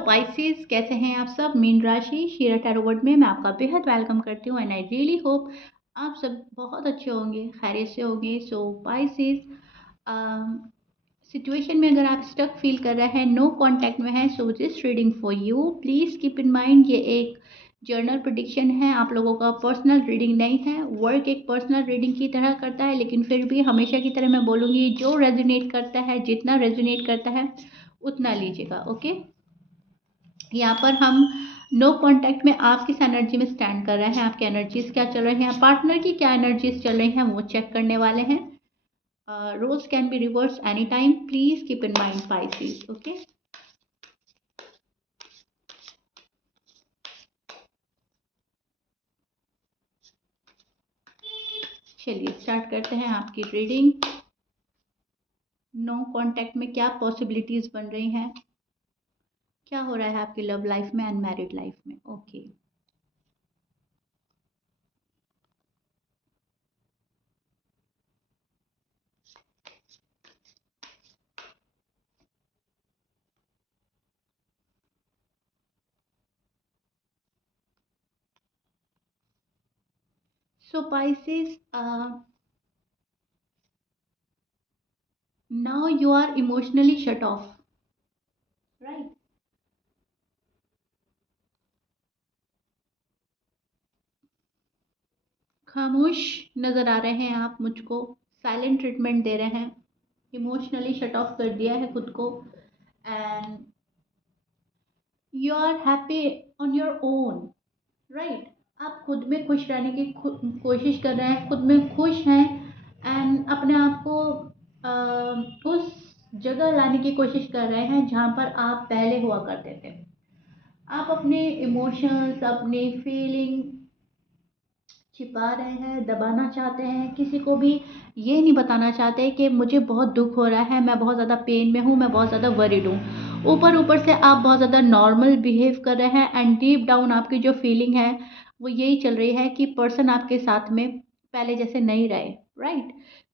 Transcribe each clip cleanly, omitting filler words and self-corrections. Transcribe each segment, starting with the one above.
Pisces, कैसे हैं आप सब? मीन राशि शीरा टैरो वर्ड में मैं आपका बेहद वेलकम करती हूँ एंड आई रियली होप आप सब बहुत अच्छे होंगे, खैरियत से होंगे। सो पाइसेस, सिचुएशन में अगर आप स्टक फील कर रहे हैं, नो कांटेक्ट में है, so this reading for you. Please keep in mind ये एक जर्नल प्रेडिक्शन है, आप लोगों का पर्सनल रीडिंग नहीं है। वर्क एक पर्सनल रीडिंग की तरह करता है, लेकिन फिर भी हमेशा की तरह मैं बोलूँगी, जो रेजोनेट करता है, जितना रेजोनेट करता है उतना लीजिएगा। ओके, यहाँ पर हम नो कांटेक्ट में आप किस एनर्जी में स्टैंड कर रहे हैं, आपकी एनर्जीज क्या चल रही हैं, पार्टनर की क्या एनर्जीज चल रही हैं, वो चेक करने वाले हैं। Roles can be reverse any time, please keep in mind Pisces. Okay, चलिए स्टार्ट करते हैं आपकी रीडिंग। नो कांटेक्ट में क्या पॉसिबिलिटीज बन रही हैं, क्या हो रहा है आपकी लव लाइफ में एंड मैरिड लाइफ में। Okay, so Pisces, now you are emotionally shut off, right? खामोश नज़र आ रहे हैं आप मुझको, साइलेंट ट्रीटमेंट दे रहे हैं, इमोशनली शट ऑफ कर दिया है खुद को and you are happy on your own, right? आप खुद में खुश रहने की कोशिश कर रहे हैं, खुद में खुश हैं एंड अपने आप को उस जगह लाने की कोशिश कर रहे हैं जहाँ पर आप पहले हुआ करते थे। आप अपने इमोशंस, अपनी फीलिंग छिपा रहे हैं, दबाना चाहते हैं, किसी को भी ये नहीं बताना चाहते कि मुझे बहुत दुख हो रहा है, मैं बहुत ज़्यादा पेन में हूँ, मैं बहुत ज़्यादा वरीड हूँ। ऊपर ऊपर से आप बहुत ज़्यादा नॉर्मल बिहेव कर रहे हैं एंड डीप डाउन आपकी जो फीलिंग है वो यही चल रही है कि पर्सन आपके साथ में पहले जैसे नहीं रहे, राइट?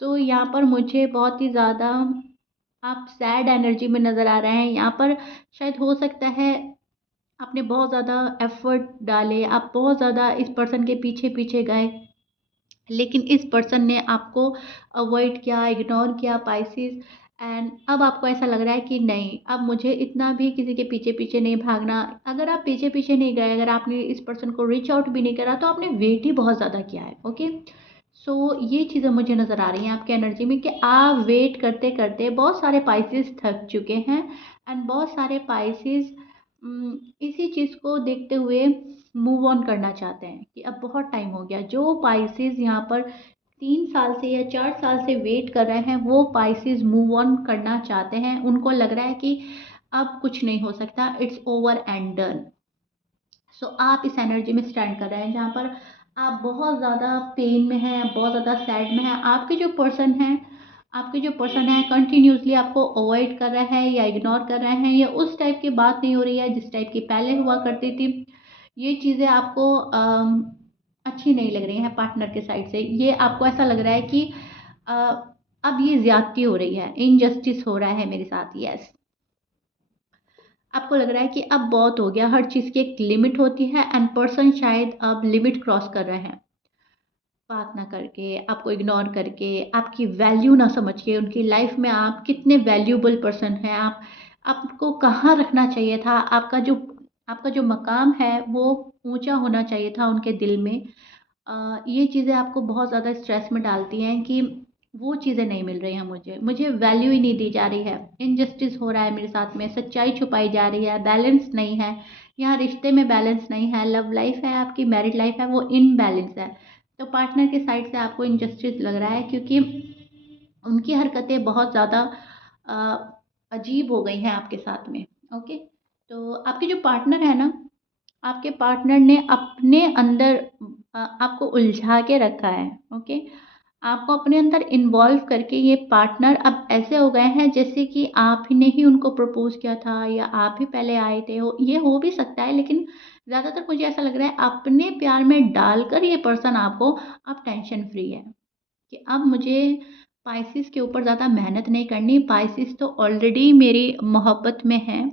सो यहाँ पर मुझे बहुत ही ज़्यादा आप सैड एनर्जी में नज़र आ रहे हैं। यहाँ पर शायद हो सकता है आपने बहुत ज़्यादा एफर्ट डाले, आप बहुत ज़्यादा इस पर्सन के पीछे पीछे गए, लेकिन इस पर्सन ने आपको अवॉइड किया, इग्नोर किया पाइसेस। एंड अब आपको ऐसा लग रहा है कि नहीं, अब मुझे इतना भी किसी के पीछे पीछे नहीं भागना। अगर आप पीछे पीछे नहीं गए, अगर आपने इस पर्सन को रीच आउट भी नहीं करा, तो आपने वेट ही बहुत ज़्यादा किया है। ओके, सो ये चीज़ें मुझे नज़र आ रही हैं आपकी एनर्जी में कि आप वेट करते करते बहुत सारे पाइसेस थक चुके हैं एंड बहुत सारे पाइसेस इसी चीज़ को देखते हुए मूव ऑन करना चाहते हैं कि अब बहुत टाइम हो गया। जो पाइसेस यहाँ पर 3 साल से या 4 साल से वेट कर रहे हैं, वो पाइसेस मूव ऑन करना चाहते हैं। उनको लग रहा है कि अब कुछ नहीं हो सकता, इट्स ओवर एंड डन। सो आप इस एनर्जी में स्टैंड कर रहे हैं जहाँ पर आप बहुत ज़्यादा पेन में हैं, बहुत ज़्यादा सैड में हैं। आपके जो पर्सन है कंटिन्यूसली आपको अवॉइड कर रहा है या इग्नोर कर रहे हैं, या उस टाइप की बात नहीं हो रही है जिस टाइप की पहले हुआ करती थी। ये चीज़ें आपको अच्छी नहीं लग रही हैं पार्टनर के साइड से। ये आपको ऐसा लग रहा है कि अ, अब ये ज़्यादती हो रही है, इनजस्टिस हो रहा है मेरे साथ। यस, आपको लग रहा है कि अब बहुत हो गया, हर चीज़ की एक लिमिट होती है एंड पर्सन शायद अब लिमिट क्रॉस कर रहे हैं। बात ना करके, आपको इग्नोर करके, आपकी वैल्यू ना समझ के, उनकी लाइफ में आप कितने वैल्यूएबल पर्सन हैं, आपको कहाँ रखना चाहिए था, आपका जो मकाम है वो ऊँचा होना चाहिए था उनके दिल में। ये चीज़ें आपको बहुत ज़्यादा स्ट्रेस में डालती हैं कि वो चीज़ें नहीं मिल रही हैं मुझे, मुझे वैल्यू ही नहीं दी जा रही है, इनजस्टिस हो रहा है मेरे साथ में, सच्चाई छुपाई जा रही है, बैलेंस नहीं है, यहाँ रिश्ते में बैलेंस नहीं है, लव लाइफ है आपकी, मैरिड लाइफ है, वो इनबैलेंस है। तो पार्टनर के साइड से आपको इनजस्टिस लग रहा है क्योंकि उनकी हरकतें बहुत ज़्यादा अ, अजीब हो गई हैं आपके साथ में। ओके, तो आपके जो पार्टनर है ना, आपके पार्टनर ने अपने अंदर आपको उलझा के रखा है। ओके, आपको अपने अंदर इन्वॉल्व करके ये पार्टनर अब ऐसे हो गए हैं जैसे कि आप ही ने ही उनको प्रपोज किया था या आप ही पहले आए थे। हो ये हो भी सकता है, लेकिन ज़्यादातर मुझे ऐसा लग रहा है अपने प्यार में डालकर ये पर्सन आपको अब टेंशन फ्री है कि अब मुझे पाइसेस के ऊपर ज़्यादा मेहनत नहीं करनी, पाइसेस तो ऑलरेडी मेरी मोहब्बत में है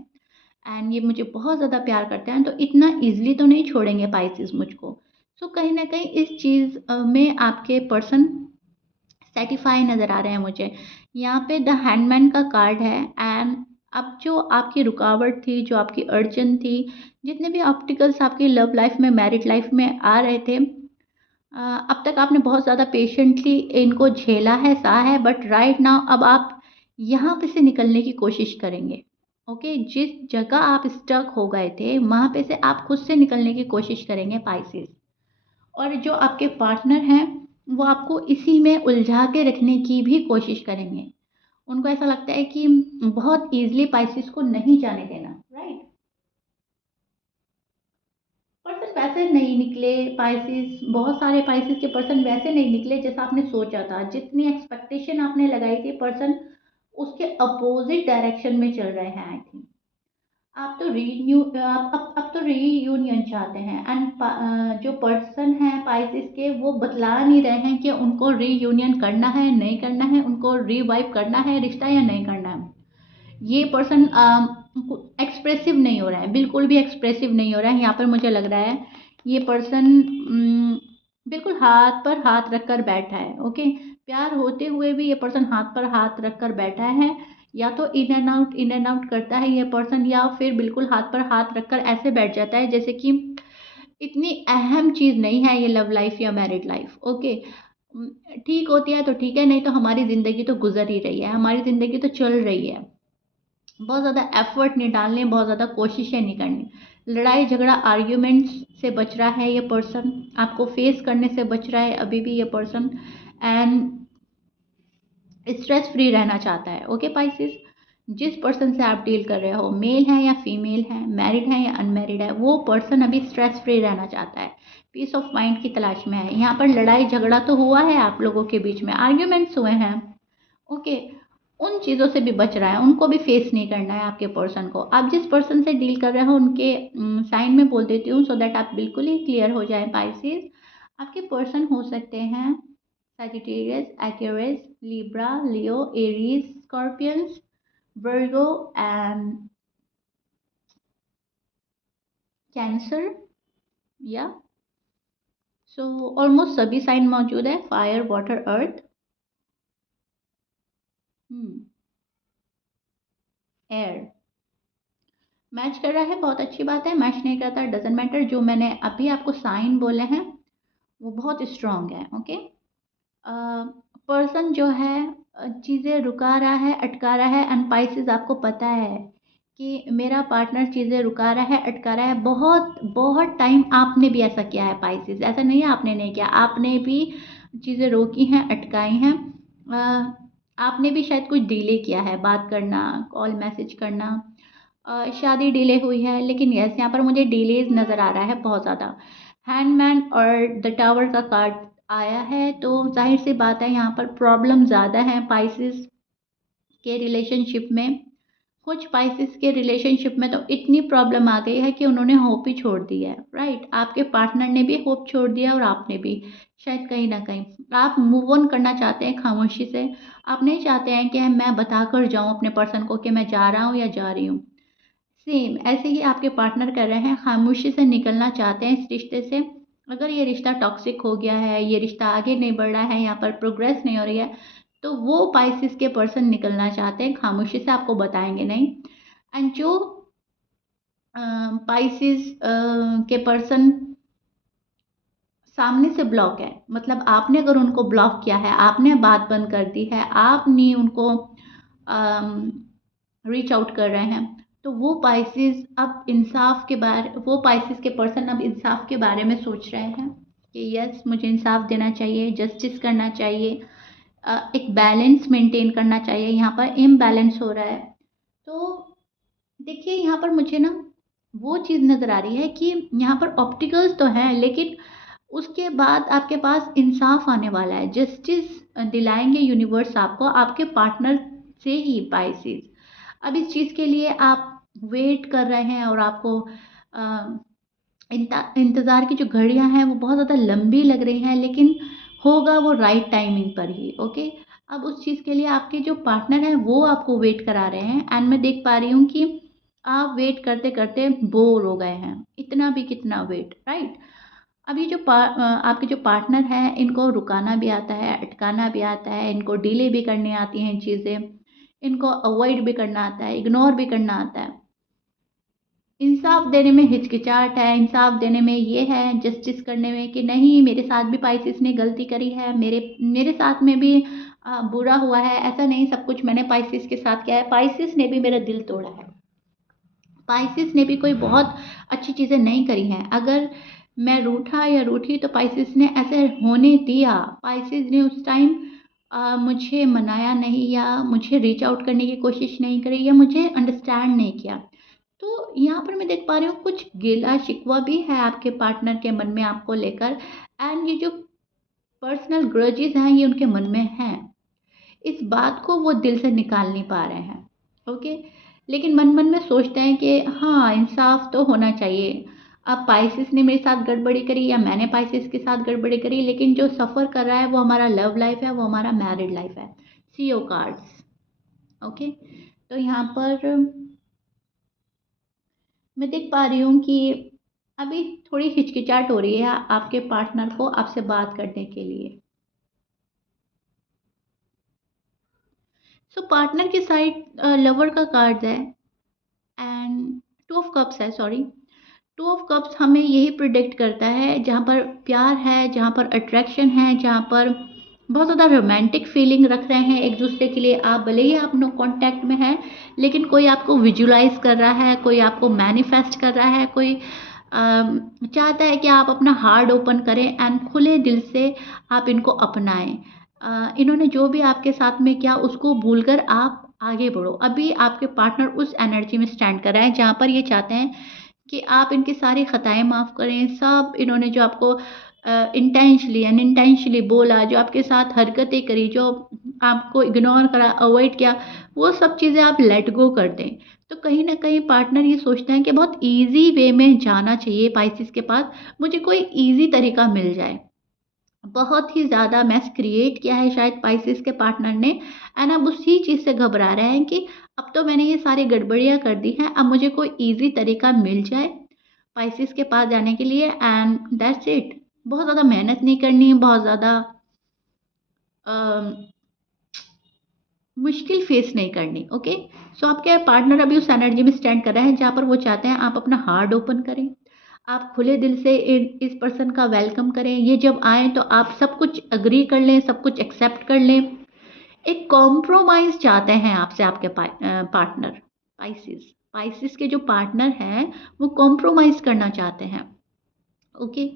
एंड ये मुझे बहुत ज़्यादा प्यार करते हैं, तो इतना ईज़िली तो नहीं छोड़ेंगे पाइसेस मुझको। सो कहीं न कहीं इस चीज़ में आपके पर्सन सैटिस्फाई नज़र आ रहे हैं मुझे। यहाँ पे द हैंडमैन का कार्ड है एंड अब जो आपकी रुकावट थी, जो आपकी अड़चन थी, जितने भी ऑब्स्टिकल्स आपकी लव लाइफ़ में, मैरिड लाइफ़ में आ रहे थे, अब तक आपने बहुत ज़्यादा पेशेंटली इनको झेला है, सहा है, बट राइट नाउ अब आप यहाँ पे से निकलने की कोशिश करेंगे। ओके, जिस जगह आप स्टक हो गए थे, वहाँ पे से आप खुद से निकलने की कोशिश करेंगे पाइसेस। और जो आपके पार्टनर हैं, वो आपको इसी में उलझा के रखने की भी कोशिश करेंगे। उनको ऐसा लगता है कि बहुत ईज़िली पाइसेस को नहीं जाने देना, राइट? पर्सन वैसे नहीं निकले पाइसेस, बहुत सारे पाइसेस के पर्सन वैसे नहीं निकले जैसा आपने सोचा था। जितनी एक्सपेक्टेशन आपने लगाई थी, पर्सन उसके अपोज़िट डायरेक्शन में चल रहे हैं आई थिंक। आप तो आप अब तो रीयूनियन चाहते हैं एंड जो पर्सन है पाइसेस के, वो बतला नहीं रहे हैं कि उनको रीयूनियन करना है, नहीं करना है, उनको रिवाइव करना है रिश्ता या नहीं करना है। ये पर्सन एक्सप्रेसिव नहीं हो रहा है, बिल्कुल भी एक्सप्रेसिव नहीं हो रहा है। यहाँ पर मुझे लग रहा है ये पर्सन बिल्कुल हाथ पर हाथ रख कर बैठा है। ओके, प्यार होते हुए भी ये पर्सन हाथ पर हाथ रख कर बैठा है। या तो इन एंड आउट करता है ये पर्सन, या फिर बिल्कुल हाथ पर हाथ रख कर ऐसे बैठ जाता है जैसे कि इतनी अहम चीज़ नहीं है ये लव लाइफ या मैरिड लाइफ। ओके, ठीक होती है तो ठीक है, नहीं तो हमारी ज़िंदगी तो गुजर ही रही है, हमारी ज़िंदगी तो चल रही है। बहुत ज़्यादा एफर्ट नहीं डालने, बहुत ज़्यादा कोशिशें नहीं करनी। लड़ाई झगड़ा आर्ग्यूमेंट्स से बच रहा है ये पर्सन, आपको फेस करने से बच रहा है अभी भी ये पर्सन, एंड स्ट्रेस फ्री रहना चाहता है। ओके पाइसेस, जिस पर्सन से आप डील कर रहे हो, मेल है या फीमेल है, मैरिड है या अनमैरिड है, वो पर्सन अभी स्ट्रेस फ्री रहना चाहता है, पीस ऑफ माइंड की तलाश में है। यहाँ पर लड़ाई झगड़ा तो हुआ है आप लोगों के बीच में, आर्ग्यूमेंट्स हुए हैं। ओके, उन चीज़ों से भी बच रहा है, उनको भी फेस नहीं करना है आपके पर्सन को। आप जिस पर्सन से डील कर रहे हो उनके साइन में बोल देती हूँ, सो दैट आप बिल्कुल ही क्लियर हो जाए पाइसेस। आपके पर्सन हो सकते हैं Sagittarius, Aquarius, Libra, Leo, Aries, Scorpions, Virgo and Cancer, या सो ऑलमोस्ट सभी साइन मौजूद है, fire water earth air. Match कर रहा है, बहुत अच्छी बात है। मैच नहीं करता, डजेंट मैटर। जो मैंने अभी आपको साइन बोले हैं वो बहुत स्ट्रांग है। ओके, पर्सन जो है चीज़ें रुका रहा है, अटका रहा है, एंड पाइसेस आपको पता है कि मेरा पार्टनर चीज़ें रुका रहा है, अटका रहा है। बहुत बहुत टाइम आपने भी ऐसा किया है पाइसेस, ऐसा नहीं है आपने नहीं किया, आपने भी चीज़ें रोकी हैं, अटकाई हैं। आपने भी शायद कुछ डिले किया है, बात करना, कॉल मैसेज करना, शादी डिले हुई है। लेकिन यस, यहाँ पर मुझे डिलेज नज़र आ रहा है बहुत ज़्यादा। हैंडमैन और द टावर का कार्ड आया है, तो जाहिर सी बात है यहाँ पर प्रॉब्लम ज़्यादा है पाइसेस के रिलेशनशिप में। कुछ पाइसेस के रिलेशनशिप में तो इतनी प्रॉब्लम आ गई है कि उन्होंने होप ही छोड़ दी है, राइट? आपके पार्टनर ने भी होप छोड़ दिया और आपने भी, शायद कहीं ना कहीं आप मूव ऑन करना चाहते हैं खामोशी से। आप नहीं चाहते हैं कि मैं बता कर जाऊँ अपने पर्सन को कि मैं जा रहा हूँ या जा रही हूँ। सेम ऐसे ही आपके पार्टनर कर रहे हैं, खामोशी से निकलना चाहते हैं इस रिश्ते से। अगर ये रिश्ता टॉक्सिक हो गया है, ये रिश्ता आगे नहीं बढ़ रहा है, यहाँ पर प्रोग्रेस नहीं हो रही है, तो वो पाइसेस के पर्सन निकलना चाहते हैं, खामोशी से आपको बताएंगे नहीं। एंड जो पाइसेस के पर्सन सामने से ब्लॉक है, मतलब आपने अगर उनको ब्लॉक किया है, आपने बात बंद कर दी है, आप नहीं उनको रीच आउट कर रहे हैं, तो वो पाइसेस अब इंसाफ के बारे वो पाइसेस के पर्सन अब इंसाफ के बारे में सोच रहे हैं कि यस, मुझे इंसाफ देना चाहिए, जस्टिस करना चाहिए, एक बैलेंस मेंटेन करना चाहिए। यहाँ पर इम्बैलेंस हो रहा है। तो देखिए, यहाँ पर मुझे ना वो चीज़ नज़र आ रही है कि यहाँ पर ऑप्टिकल्स तो हैं, लेकिन उसके बाद आपके पास इंसाफ आने वाला है, जस्टिस दिलाएंगे यूनिवर्स आपको, आपके पार्टनर से ही पाइसेस। अब इस चीज़ के लिए आप वेट कर रहे हैं और आपको इंतज़ार की जो घड़ियां हैं वो बहुत ज़्यादा लंबी लग रही हैं, लेकिन होगा वो राइट टाइमिंग पर ही। ओके, अब उस चीज़ के लिए आपके जो पार्टनर हैं वो आपको वेट करा रहे हैं, एंड मैं देख पा रही हूँ कि आप वेट करते करते बोर हो गए हैं, इतना भी कितना वेट, राइट। अब ये जो आपके जो पार्टनर हैं, इनको रुकाना भी आता है, अटकाना भी आता है, इनको डिले भी करनी आती हैं चीज़ें, इनको अवॉइड भी करना आता है, इग्नोर भी करना आता है। इंसाफ देने में हिचकिचाहट है, इंसाफ देने में ये है, जस्टिस करने में कि नहीं मेरे साथ भी पाइसेस ने गलती करी है, मेरे मेरे साथ में भी बुरा हुआ है, ऐसा नहीं सब कुछ मैंने पाइसेस के साथ किया है, पाइसेस ने भी मेरा दिल तोड़ा है, पाइसेस ने भी कोई बहुत अच्छी चीज़ें नहीं करी हैं। अगर मैं रूठा या रूठी तो पाइसेस ने ऐसे होने दिया, पाइसेस ने उस टाइम मुझे मनाया नहीं या मुझे रीच आउट करने की कोशिश नहीं करी या मुझे अंडरस्टैंड नहीं किया। तो यहाँ पर मैं देख पा रही हूँ कुछ गिला शिकवा भी है आपके पार्टनर के मन में आपको लेकर, एंड ये जो पर्सनल ग्रजेस हैं ये उनके मन में हैं। इस बात को वो दिल से निकाल नहीं पा रहे हैं, ओके। लेकिन मन मन में सोचते हैं कि हाँ इंसाफ तो होना चाहिए। अब पाइसेस ने मेरे साथ गड़बड़ी करी या मैंने पाइसेस के साथ गड़बड़ी करी, लेकिन जो सफ़र कर रहा है वो हमारा लव लाइफ है, वो हमारा मैरिड लाइफ है। सी ओ कार्ड्स, ओके। तो यहाँ पर मैं देख पा रही हूँ कि अभी थोड़ी हिचकिचाहट हो रही है आपके पार्टनर को आपसे बात करने के लिए। सो पार्टनर की साइड लवर का कार्ड है एंड टू ऑफ कप्स है, सॉरी। टू ऑफ कप्स हमें यही प्रिडिक्ट करता है, जहाँ पर प्यार है, जहाँ पर अट्रैक्शन है, जहाँ पर बहुत ज़्यादा रोमांटिक फीलिंग रख रहे हैं एक दूसरे के लिए, आप भले ही आप नो कांटेक्ट में हैं, लेकिन कोई आपको विजुलाइज कर रहा है, कोई आपको मैनिफेस्ट कर रहा है, कोई चाहता है कि आप अपना हार्ट ओपन करें एंड खुले दिल से आप इनको अपनाएं। इन्होंने जो भी आपके साथ में किया उसको भूलकर आप आगे बढ़ो। अभी आपके पार्टनर उस एनर्जी में स्टैंड कर रहे हैं जहाँ पर ये चाहते हैं कि आप इनकी सारी खताएँ माफ़ करें, सब इन्होंने जो आपको इंटेंशनली अनइंटेंशनली बोला, जो आपके साथ हरकतें करी, जो आपको इग्नोर करा, अवॉइड किया, वो सब चीज़ें आप लेट गो कर दें। तो कहीं न कहीं पार्टनर ये सोचते हैं कि बहुत ईज़ी वे में जाना चाहिए पाइसेस के पास, मुझे कोई ईज़ी तरीका मिल जाए। बहुत ही ज़्यादा मेस क्रिएट किया है शायद पाइसेस के पार्टनर ने, एंड अब उसी चीज़ से घबरा रहे हैं कि अब तो मैंने ये सारी गड़बड़ियाँ कर दी हैं, अब मुझे कोई ईज़ी तरीका मिल जाए पाइसेस के पास जाने के लिए एंड दैट्स इट। बहुत ज़्यादा मेहनत नहीं करनी, बहुत ज़्यादा मुश्किल फेस नहीं करनी, ओके। सो आपके पार्टनर अभी उस एनर्जी में स्टैंड कर रहे हैं जहाँ पर वो चाहते हैं आप अपना हार्ट ओपन करें, आप खुले दिल से इस पर्सन का वेलकम करें, ये जब आए तो आप सब कुछ अग्री कर लें, सब कुछ एक्सेप्ट कर लें। एक कॉम्प्रोमाइज़ चाहते हैं आपसे आपके पार्टनर, पाइसेस। पाइसेस के जो पार्टनर हैं वो कॉम्प्रोमाइज़ करना चाहते हैं, ओके।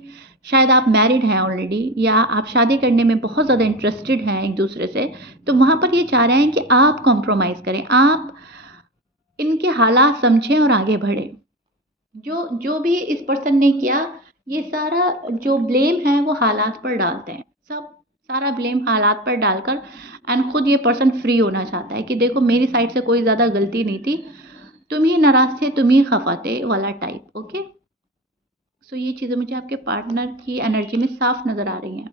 शायद आप मैरिड हैं ऑलरेडी या आप शादी करने में बहुत ज़्यादा इंटरेस्टेड हैं एक दूसरे से, तो वहाँ पर ये चाह रहे हैं कि आप कॉम्प्रोमाइज़ करें, आप इनके हालात समझें और आगे बढ़ें। जो जो भी इस पर्सन ने किया, ये सारा जो ब्लेम है वो हालात पर डालते हैं, सब सारा ब्लेम हालात पर डालकर एंड खुद ये पर्सन फ्री होना चाहता है कि देखो मेरी साइड से कोई ज़्यादा गलती नहीं थी, तुम ही नाराज़ थे, तुम ही खफा थे वाला टाइप, ओके। सो ये चीज़ें मुझे आपके पार्टनर की एनर्जी में साफ नज़र आ रही हैं।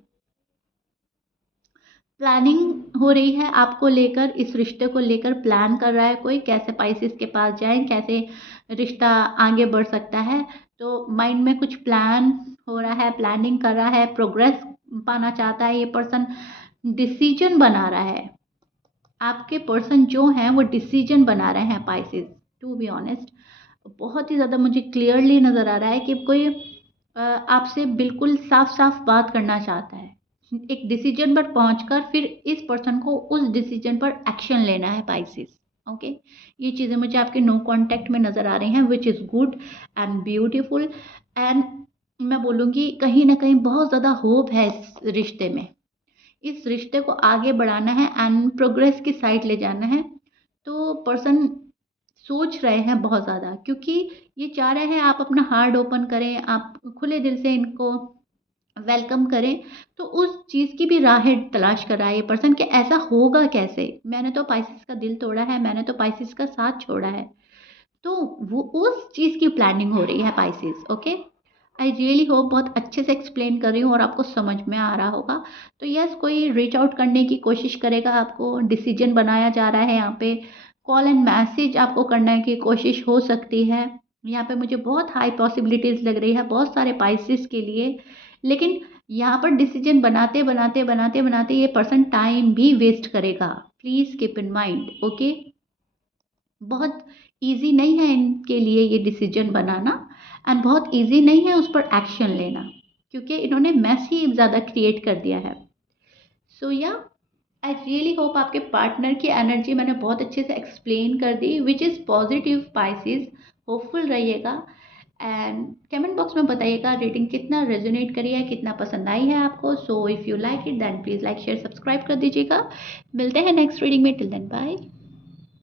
प्लानिंग हो रही है आपको लेकर, इस रिश्ते को लेकर प्लान कर रहा है कोई, कैसे पाइसेस के पास जाएँ, कैसे रिश्ता आगे बढ़ सकता है। तो माइंड में कुछ प्लान हो रहा है, प्लानिंग कर रहा है, प्रोग्रेस पाना चाहता है ये पर्सन, डिसीजन बना रहा है। आपके पर्सन जो हैं वो डिसीजन बना रहे हैं पाइसेस, टू बी ऑनेस्ट। बहुत ही ज़्यादा मुझे क्लियरली नज़र आ रहा है कि कोई आपसे बिल्कुल साफ-साफ बात करना चाहता है। एक डिसीजन पर पहुंचकर फिर इस पर्सन को उस डिसीजन पर एक्शन लेना है पाइसेस, ओके। ये चीज़ें मुझे आपके नो कांटेक्ट में नज़र आ रही हैं which is good and beautiful, and मैं बोलूँगी कहीं न कहीं बहुत ज़्यादा होप है इस रिश्ते में। इस रिश्ते को आगे बढ़ाना है एंड प्रोग्रेस की साइड ले जाना है। तो पर्सन सोच रहे हैं बहुत ज़्यादा, क्योंकि ये चाह रहे हैं आप अपना हार्ट ओपन करें, आप खुले दिल से इनको वेलकम करें। तो उस चीज़ की भी राहें तलाश कर रहा है ये पर्सन कि ऐसा होगा कैसे? मैंने तो पाइसेस का दिल तोड़ा है, मैंने तो पाइसेस का साथ छोड़ा है। तो वो उस चीज़ की प्लानिंग हो रही है पाइसेस, ओके। आई रियली होप बहुत अच्छे से एक्सप्लेन कर रही हूँ और आपको समझ में आ रहा होगा। तो यस, कोई रीच आउट करने की कोशिश करेगा, आपको डिसीजन बनाया जा रहा है यहाँ पे, कॉल एंड मैसेज आपको करने की कोशिश हो सकती है। यहाँ पे मुझे बहुत हाई पॉसिबिलिटीज़ लग रही है बहुत सारे पाइसेस के लिए, लेकिन यहाँ पर डिसीजन बनाते बनाते बनाते बनाते ये पर्सन टाइम भी वेस्ट करेगा। Please keep in mind, okay. बहुत इजी नहीं है इनके लिए ये डिसीजन बनाना, एंड बहुत इजी नहीं है उस पर एक्शन लेना, क्योंकि इन्होंने मैस ही ज़्यादा क्रिएट कर दिया है। सो या आई रियली होप आपके पार्टनर की एनर्जी मैंने बहुत अच्छे से एक्सप्लेन कर दी, which is positive Pisces. Hopeful रहिएगा एंड कमेंट बॉक्स में बताइएगा रेटिंग कितना रेजोनेट करी है, कितना पसंद आई है आपको। So if you like it then please like share subscribe कर दीजिएगा। मिलते हैं नेक्स्ट रीडिंग में, टिल देन बाय।